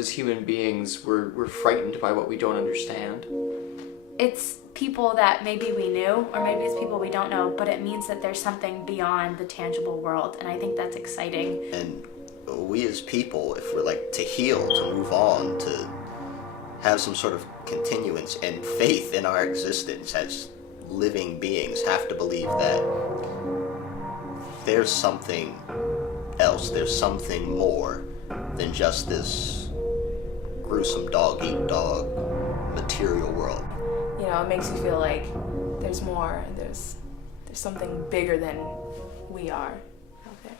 As human beings, we're frightened by what we don't understand. It's people that maybe we knew, or maybe it's people we don't know, but it means that there's something beyond the tangible world, and I think that's exciting. And we as people, if we're like to heal, to move on, to have some sort of continuance and faith in our existence as living beings, have to believe that there's something else, there's something more than just this gruesome dog-eat-dog material world. You know, it makes you feel like there's more, and there's something bigger than we are out there.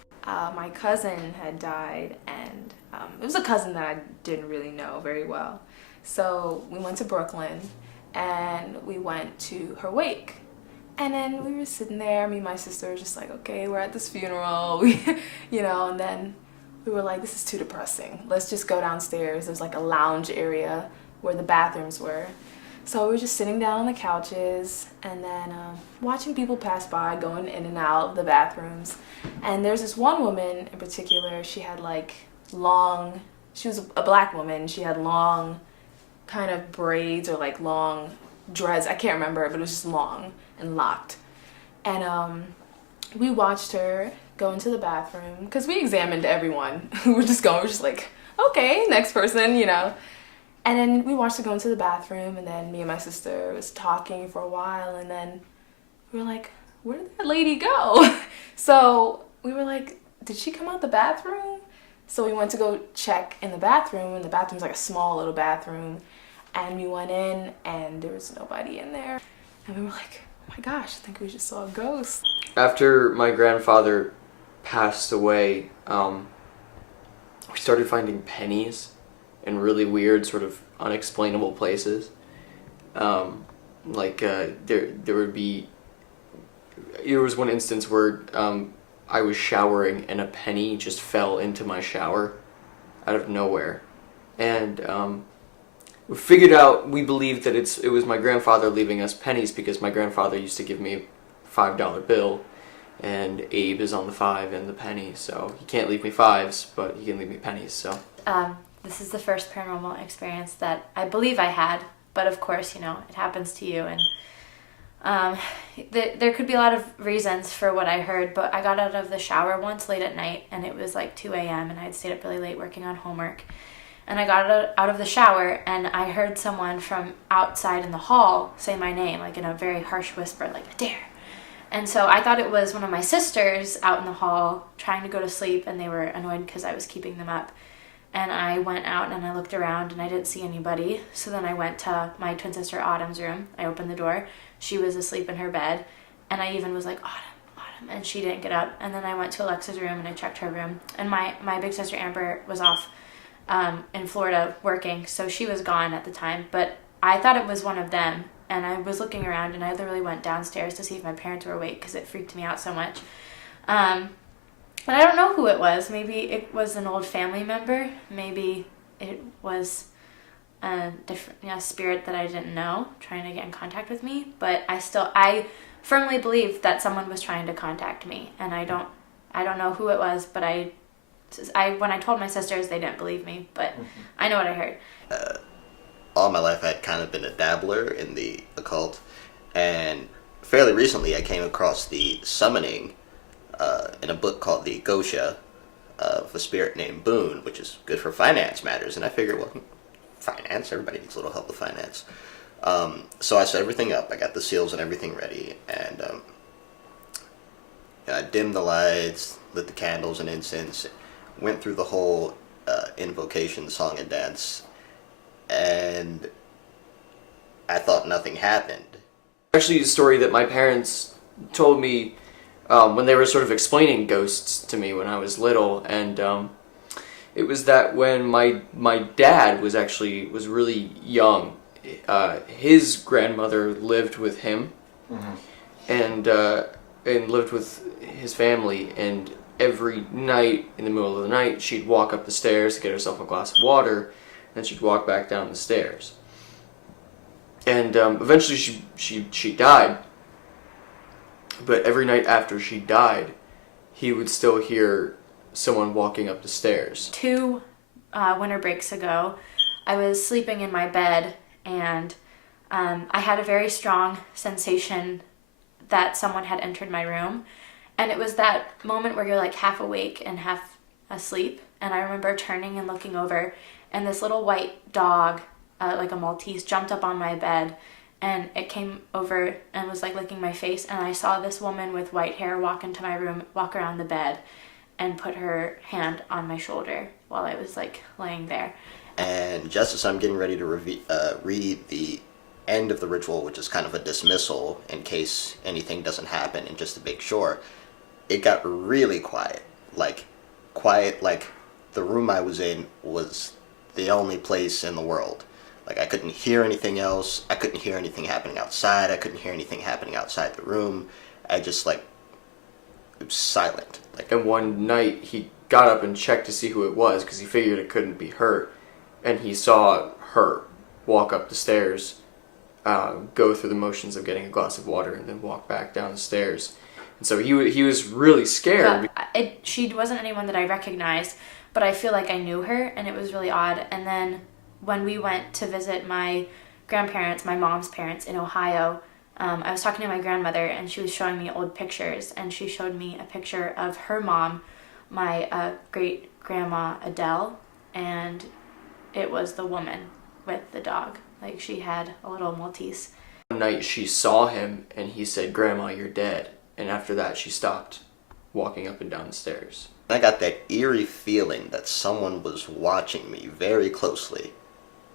My cousin had died, and it was a cousin that I didn't really know very well. So we went to Brooklyn, and we went to her wake. And then we were sitting there, me and my sister were just like, okay, we're at this funeral, you know, and then we were like, this is too depressing. Let's just go downstairs. There's like a lounge area where the bathrooms were. So we were just sitting down on the couches and then watching people pass by, going in and out of the bathrooms. And there's this one woman in particular, she had like long, she was a black woman, she had long kind of braids or like long dreads, I can't remember, but it was just long and locked. And we watched her go into the bathroom, because we examined everyone. We were just like, okay, next person, you know. And then we watched her go into the bathroom, and then me and my sister was talking for a while, and then we were like, where did that lady go? So we were like, did she come out the bathroom? So we went to go check in the bathroom, and the bathroom's like a small little bathroom, and we went in, and there was nobody in there. And we were like, oh my gosh, I think we just saw a ghost. After my grandfather passed away, we started finding pennies in really weird, sort of unexplainable places. There was one instance where I was showering and a penny just fell into my shower out of nowhere. And we believed that it was my grandfather leaving us pennies, because my grandfather used to give me a $5 bill, and Abe is on the 5 and the penny, so he can't leave me 5s, but he can leave me pennies, so. This is the first paranormal experience that I believe I had, but of course, you know, it happens to you, and there could be a lot of reasons for what I heard, but I got out of the shower once late at night, and it was like 2 a.m., and I had stayed up really late working on homework, and I got out of the shower, and I heard someone from outside in the hall say my name, like in a very harsh whisper, like, Adair. And so I thought it was one of my sisters out in the hall trying to go to sleep, and they were annoyed because I was keeping them up. And I went out and I looked around and I didn't see anybody. So then I went to my twin sister Autumn's room. I opened the door. She was asleep in her bed. And I even was like, Autumn. And she didn't get up. And then I went to Alexa's room and I checked her room. And my big sister Amber was off in Florida working. So she was gone at the time. But I thought it was one of them. And I was looking around and I literally went downstairs to see if my parents were awake because it freaked me out so much. But I don't know who it was. Maybe it was an old family member. Maybe it was a different spirit that I didn't know trying to get in contact with me. But I firmly believe that someone was trying to contact me, and I don't know who it was. But when I told my sisters, they didn't believe me. But I know what I heard. All my life I had kind of been a dabbler in the occult, and fairly recently I came across the summoning in a book called The Gosha of a spirit named Boone, which is good for finance matters. And I figured, well, finance, everybody needs a little help with finance. So I set everything up. I got the seals and everything ready, and I dimmed the lights, lit the candles and incense, went through the whole invocation, song and dance, and I thought nothing happened. Actually, a story that my parents told me when they were sort of explaining ghosts to me when I was little, and it was that when my dad was really young, his grandmother lived with him, and lived with his family, and every night in the middle of the night she'd walk up the stairs to get herself a glass of water, and she'd walk back down the stairs. And eventually she died. But every night after she died, he would still hear someone walking up the stairs. 2 winter breaks ago. I was sleeping in my bed, and I had a very strong sensation that someone had entered my room. And it was that moment where you're like half awake and half asleep. And I remember turning and looking over, and this little white dog, like a Maltese, jumped up on my bed, and it came over and was like licking my face. And I saw this woman with white hair walk into my room, walk around the bed, and put her hand on my shoulder while I was like laying there. And just as I'm getting ready to read the end of the ritual, which is kind of a dismissal in case anything doesn't happen, and just to make sure, it got really quiet. Like the room I was in was the only place in the world. Like, I couldn't hear anything else. I couldn't hear anything happening outside. I couldn't hear anything happening outside the room. I just, like, it was silent. Like, And one night he got up and checked to see who it was because he figured it couldn't be her. And he saw her walk up the stairs, go through the motions of getting a glass of water, and then walk back down the stairs. And so he was really scared. She wasn't anyone that I recognized, but I feel like I knew her, and it was really odd. And then when we went to visit my grandparents, my mom's parents in Ohio, I was talking to my grandmother, and she was showing me old pictures, and she showed me a picture of her mom, my great-grandma Adele, and it was the woman with the dog. Like, she had a little Maltese. One night she saw him, and he said, "Grandma, you're dead." And after that, she stopped walking up and down the stairs. I got that eerie feeling that someone was watching me very closely.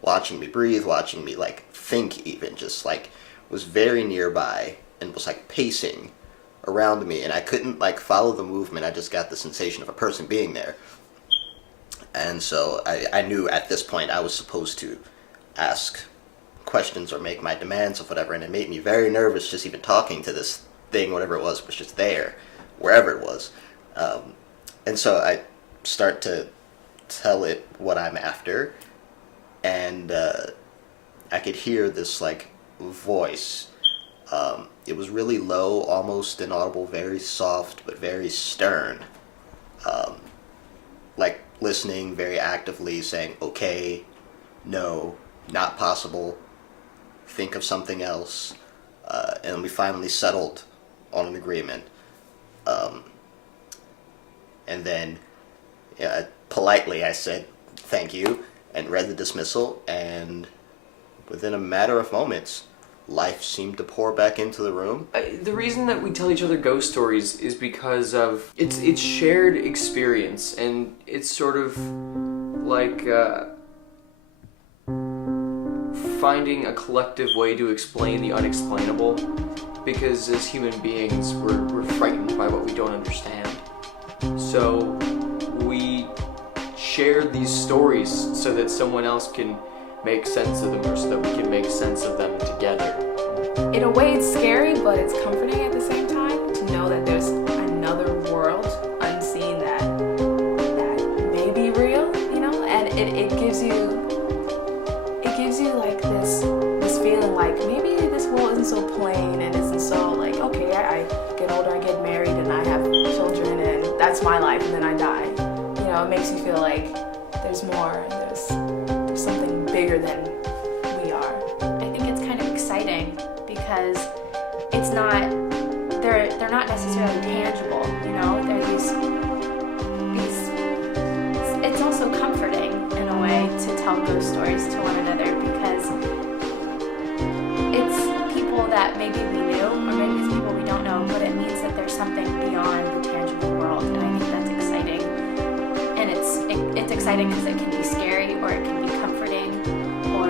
Watching me breathe, watching me, like, think even. Just, like, was very nearby and was, like, pacing around me. And I couldn't, like, follow the movement. I just got the sensation of a person being there. And so I knew at this point I was supposed to ask questions or make my demands of whatever. And it made me very nervous just even talking to this thing, whatever it was just there, wherever it was. And so I start to tell it what I'm after, and I could hear this, like, voice. It was really low, almost inaudible, very soft, but very stern. Like, listening very actively, saying, "Okay, no, not possible, think of something else." And we finally settled on an agreement. And then, politely I said thank you and read the dismissal, and within a matter of moments, life seemed to pour back into the room. The reason that we tell each other ghost stories is because of it's shared experience, and it's sort of like finding a collective way to explain the unexplainable, because as human beings we're frightened by what we don't understand. So we share these stories so that someone else can make sense of them, or so that we can make sense of them together. In a way, it's scary, but it's comforting at the same time to know that there's another world unseen that may be real, you know. And it gives you like this feeling like maybe this world isn't so plain and isn't so like, okay, I get older, I get married, and I have children, and that's my life, and then I die. You know, it makes you feel like there's more, and there's something bigger than we are. I think it's kind of exciting because it's not, they're not necessarily tangible, you know. They're these it's also comforting in a way to tell ghost stories to one another, because it's people that maybe we knew, or maybe it's people we don't know, but it means that there's something beyond the tangible world, and I think that's exciting. And it's exciting because it can be scary, or it can be comforting, or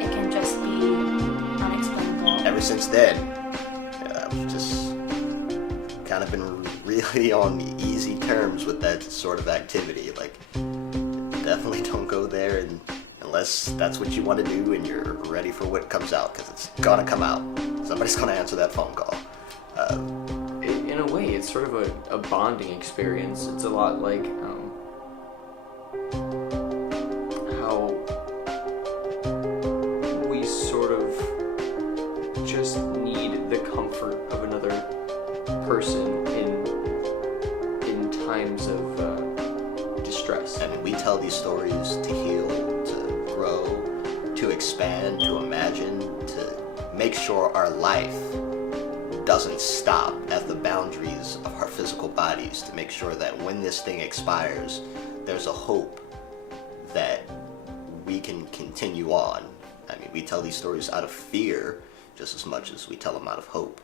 it can just be unexplainable. Ever since then, I've just kind of been really on easy terms with that sort of activity. Like, definitely don't go there unless that's what you want to do and you're ready for what comes out, because it's gonna come out. Somebody's gonna answer that phone call. In a way, it's sort of a bonding experience. It's a lot like how we sort of just need the comfort of another person in times of distress. And And we tell these stories to heal, to grow, to expand, to imagine, to make sure our life doesn't stop at the boundaries of our physical bodies, to make sure that when this thing expires, there's a hope that we can continue on. I mean, we tell these stories out of fear just as much as we tell them out of hope.